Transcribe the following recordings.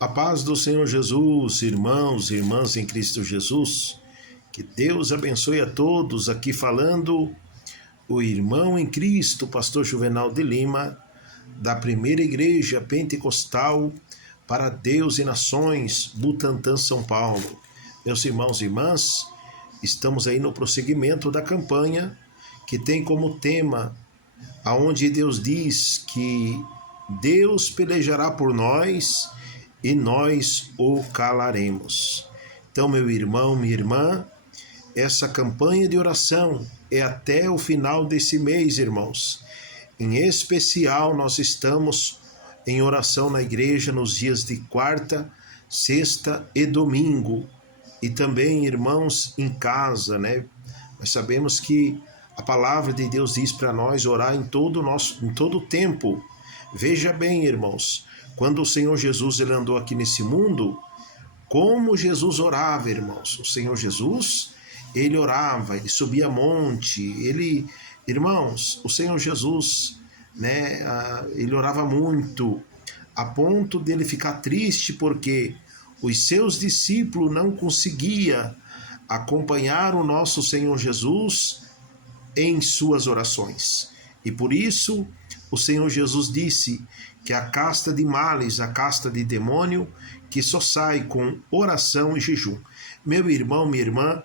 A paz do Senhor Jesus, irmãos e irmãs em Cristo Jesus, que Deus abençoe a todos. Aqui falando o irmão em Cristo, pastor Juvenal de Lima, da Primeira Igreja Pentecostal para Deus e Nações, Butantã, São Paulo. Meus irmãos e irmãs, estamos aí no prosseguimento da campanha que tem como tema, aonde Deus diz que Deus pelejará por nós e nós o calaremos. Então, meu irmão, minha irmã, essa campanha de oração é até o final desse mês, irmãos. Em especial, nós estamos em oração na igreja nos dias de quarta, sexta e domingo. E também, irmãos, em casa, né? Nós sabemos que a palavra de Deus diz para nós orar em todo o tempo. Veja bem, irmãos, quando o Senhor Jesus ele andou aqui nesse mundo, como Jesus orava, irmãos. O Senhor Jesus, ele orava, ele subia monte, irmãos, o Senhor Jesus, né, ele orava muito, a ponto dele ficar triste porque os seus discípulos não conseguiam acompanhar o nosso Senhor Jesus em suas orações. E por isso o Senhor Jesus disse que a casta de males, a casta de demônio, que só sai com oração e jejum. Meu irmão, minha irmã,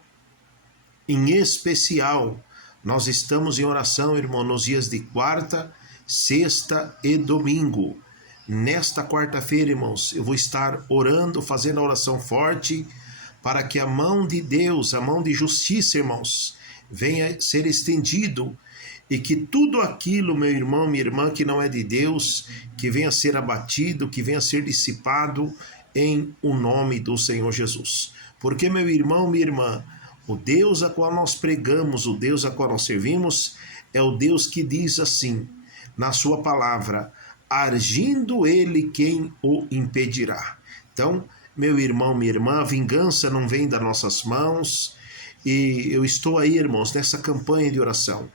em especial, nós estamos em oração, irmão, nos dias de quarta, sexta e domingo. Nesta quarta-feira, irmãos, eu vou estar orando, fazendo a oração forte, para que a mão de Deus, a mão de justiça, irmãos, venha ser estendido e que tudo aquilo, meu irmão, minha irmã, que não é de Deus, que venha a ser abatido, que venha a ser dissipado em o nome do Senhor Jesus. Porque, meu irmão, minha irmã, o Deus a qual nós pregamos, o Deus a qual nós servimos, é o Deus que diz assim, na sua palavra, agindo ele quem o impedirá. Então, meu irmão, minha irmã, a vingança não vem das nossas mãos, e eu estou aí, irmãos, nessa campanha de oração.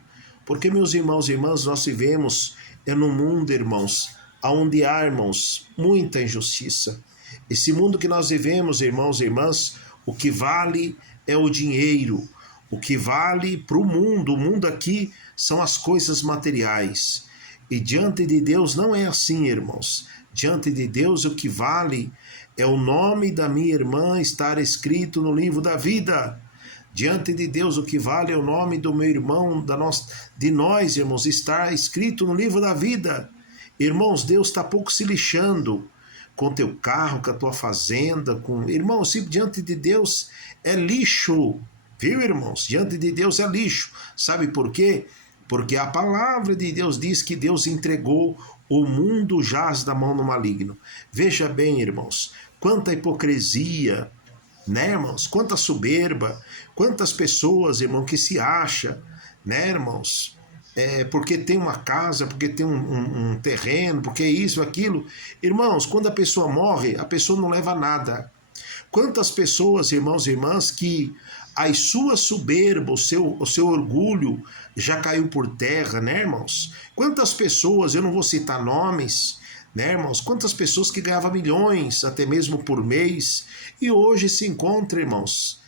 Porque, meus irmãos e irmãs, nós vivemos num mundo, irmãos, onde há, irmãos, muita injustiça. Esse mundo que nós vivemos, irmãos e irmãs, o que vale é o dinheiro. O que vale para o mundo aqui são as coisas materiais. E diante de Deus não é assim, irmãos. Diante de Deus o que vale é o nome da minha irmã estar escrito no livro da vida. Diante de Deus, o que vale é o nome do meu irmão, de nós, irmãos, estar escrito no livro da vida. Irmãos, Deus está pouco se lixando com teu carro, com a tua fazenda, Irmãos, se diante de Deus é lixo, viu, irmãos? Diante de Deus é lixo. Sabe por quê? Porque a palavra de Deus diz que Deus entregou o mundo jaz da mão do maligno. Veja bem, irmãos, quanta hipocrisia, né, irmãos? Quanta soberba, quantas pessoas, irmão, que se acha, né, irmãos? Porque tem uma casa, porque tem um terreno, porque isso, aquilo. Irmãos, quando a pessoa morre, a pessoa não leva nada. Quantas pessoas, irmãos e irmãs, que as suas soberbas, o seu orgulho já caiu por terra, né, irmãos? Quantas pessoas, eu não vou citar nomes, né, irmãos? Quantas pessoas que ganhavam milhões, até mesmo por mês, e hoje se encontram, irmãos,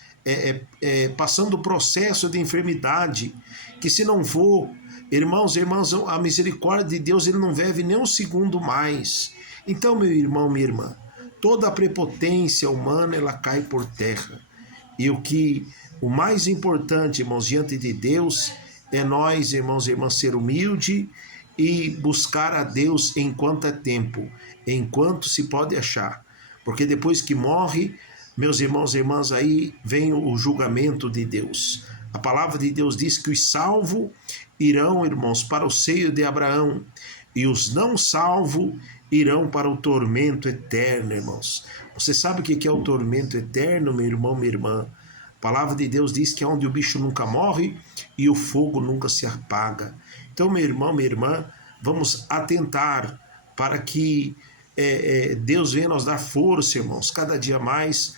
passando o processo de enfermidade, que se não for, irmãos e irmãs, a misericórdia de Deus, ele não vive nem um segundo mais. Então, meu irmão, minha irmã, toda a prepotência humana, ela cai por terra. E o mais importante, irmãos, diante de Deus, é nós, irmãos e irmãs, ser humilde e buscar a Deus enquanto é tempo, enquanto se pode achar. Porque depois que morre, meus irmãos e irmãs, aí vem o julgamento de Deus. A palavra de Deus diz que os salvos irão, irmãos, para o seio de Abraão, e os não salvos irão para o tormento eterno, irmãos. Você sabe o que é o tormento eterno, meu irmão, minha irmã? A palavra de Deus diz que é onde o bicho nunca morre e o fogo nunca se apaga. Então, meu irmão, minha irmã, vamos atentar para que Deus venha nos dar força, irmãos, cada dia mais,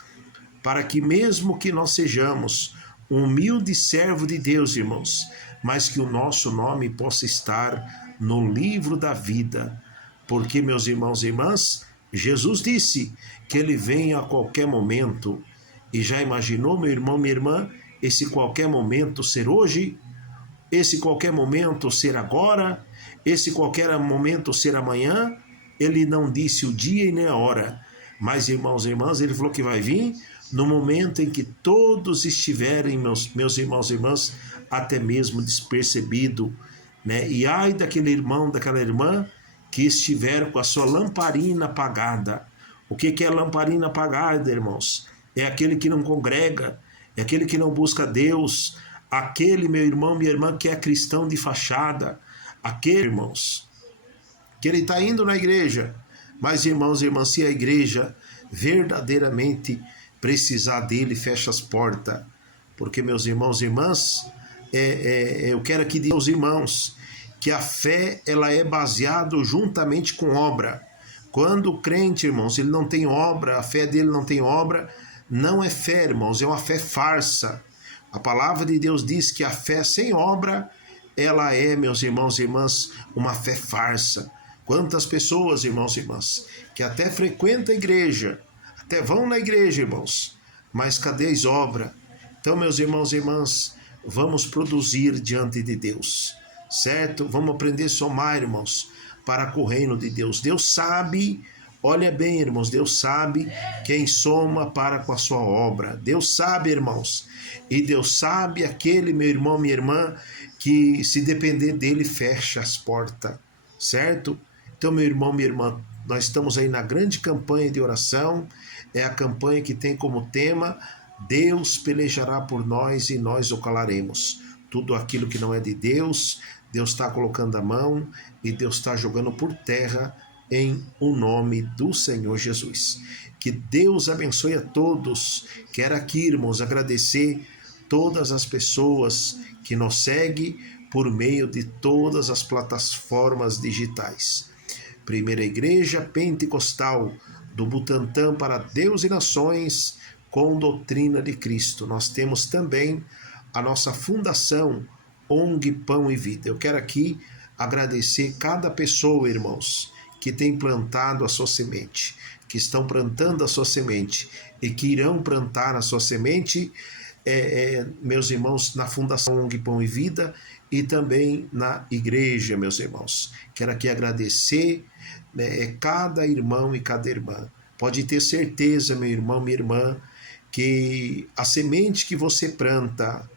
para que mesmo que nós sejamos um humilde servo de Deus, irmãos, mas que o nosso nome possa estar no livro da vida. Porque, meus irmãos e irmãs, Jesus disse que ele vem a qualquer momento. E já imaginou, meu irmão, minha irmã, esse qualquer momento ser hoje? Esse qualquer momento ser agora? Esse qualquer momento ser amanhã? Ele não disse o dia e nem a hora. Mas, irmãos e irmãs, ele falou que vai vir no momento em que todos estiverem, meus irmãos e irmãs, até mesmo despercebido, né? E ai daquele irmão, daquela irmã que estiver com a sua lamparina apagada. O que é lamparina apagada, irmãos? É aquele que não congrega, é aquele que não busca Deus, aquele, meu irmão, minha irmã, que é cristão de fachada, aquele, irmãos, que ele está indo na igreja, mas, irmãos e irmãs, se a igreja verdadeiramente precisar dele, fecha as portas, porque, meus irmãos e irmãs, eu quero aqui dizer aos irmãos que a fé, ela é baseada juntamente com obra. Quando o crente, irmãos, ele não tem obra, a fé dele não tem obra, não é fé, irmãos, é uma fé farsa. A palavra de Deus diz que a fé sem obra, ela é, meus irmãos e irmãs, uma fé farsa. Quantas pessoas, irmãos e irmãs, que até frequentam a igreja, até vão na igreja, irmãos, mas cadê as obras? Então, meus irmãos e irmãs, vamos produzir diante de Deus, certo? Vamos aprender a somar, irmãos, para o reino de Deus. Deus sabe, olha bem, irmãos, Deus sabe quem soma para com a sua obra. Deus sabe, irmãos, e Deus sabe aquele, meu irmão, minha irmã, que se depender dele, fecha as portas, certo? Então, meu irmão, minha irmã, nós estamos aí na grande campanha de oração, é a campanha que tem como tema: Deus pelejará por nós e nós o calaremos. Tudo aquilo que não é de Deus, Deus está colocando a mão e Deus está jogando por terra em o nome do Senhor Jesus. Que Deus abençoe a todos. Quero aqui, irmãos, agradecer todas as pessoas que nos seguem por meio de todas as plataformas digitais. Primeira Igreja Pentecostal do Butantã para Deus e Nações com doutrina de Cristo. Nós temos também a nossa fundação ONG Pão e Vida. Eu quero aqui agradecer cada pessoa, irmãos, que tem plantado a sua semente, que estão plantando a sua semente e que irão plantar a sua semente, meus irmãos, na Fundação ONG Pão e Vida e também na igreja, meus irmãos. Quero aqui agradecer, né, cada irmão e cada irmã. Pode ter certeza, meu irmão, minha irmã, que a semente que você planta,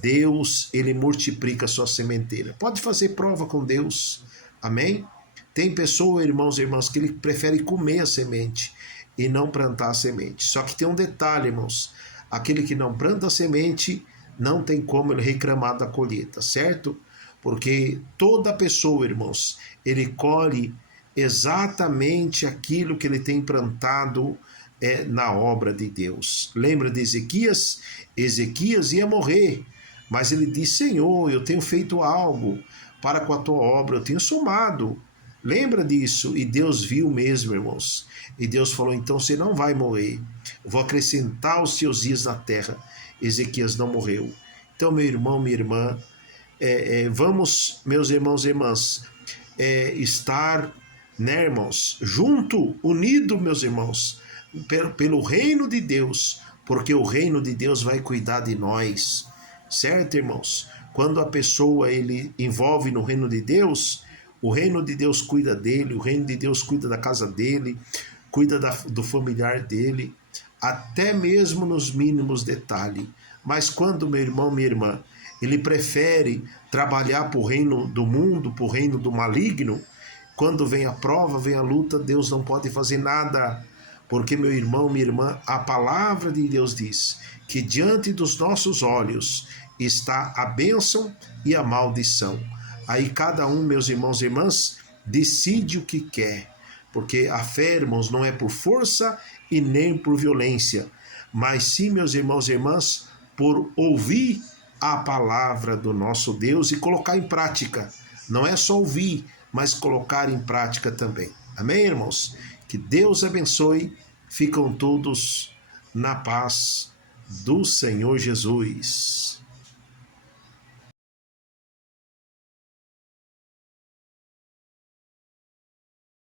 Deus, ele multiplica a sua sementeira. Pode fazer prova com Deus, amém? Tem pessoa, irmãos e irmãs, que ele prefere comer a semente e não plantar a semente. Só que tem um detalhe, irmãos, aquele que não planta a semente, não tem como ele reclamar da colheita, certo? Porque toda pessoa, irmãos, ele colhe exatamente aquilo que ele tem plantado na obra de Deus. Lembra de Ezequias? Ezequias ia morrer, mas ele disse: Senhor, eu tenho feito algo para com a tua obra, eu tenho somado. Lembra disso? E Deus viu mesmo, irmãos. E Deus falou: então você não vai morrer, vou acrescentar os seus dias na terra. Ezequias não morreu. Então, meu irmão, minha irmã, vamos, meus irmãos e irmãs, estar, né, irmãos, junto, unido, meus irmãos, pelo reino de Deus, porque o reino de Deus vai cuidar de nós, certo, irmãos? Quando a pessoa ele envolve no reino de Deus, o reino de Deus cuida dele, o reino de Deus cuida da casa dele, cuida do familiar dele, até mesmo nos mínimos detalhes. Mas quando, meu irmão, minha irmã, ele prefere trabalhar para o reino do mundo, para o reino do maligno, quando vem a prova, vem a luta, Deus não pode fazer nada. Porque, meu irmão, minha irmã, a palavra de Deus diz que diante dos nossos olhos está a bênção e a maldição. Aí cada um, meus irmãos e irmãs, decide o que quer. Porque a fé, irmãos, não é por força e nem por violência, mas sim, meus irmãos e irmãs, por ouvir a palavra do nosso Deus e colocar em prática. Não é só ouvir, mas colocar em prática também. Amém, irmãos? Que Deus abençoe. Ficam todos na paz do Senhor Jesus.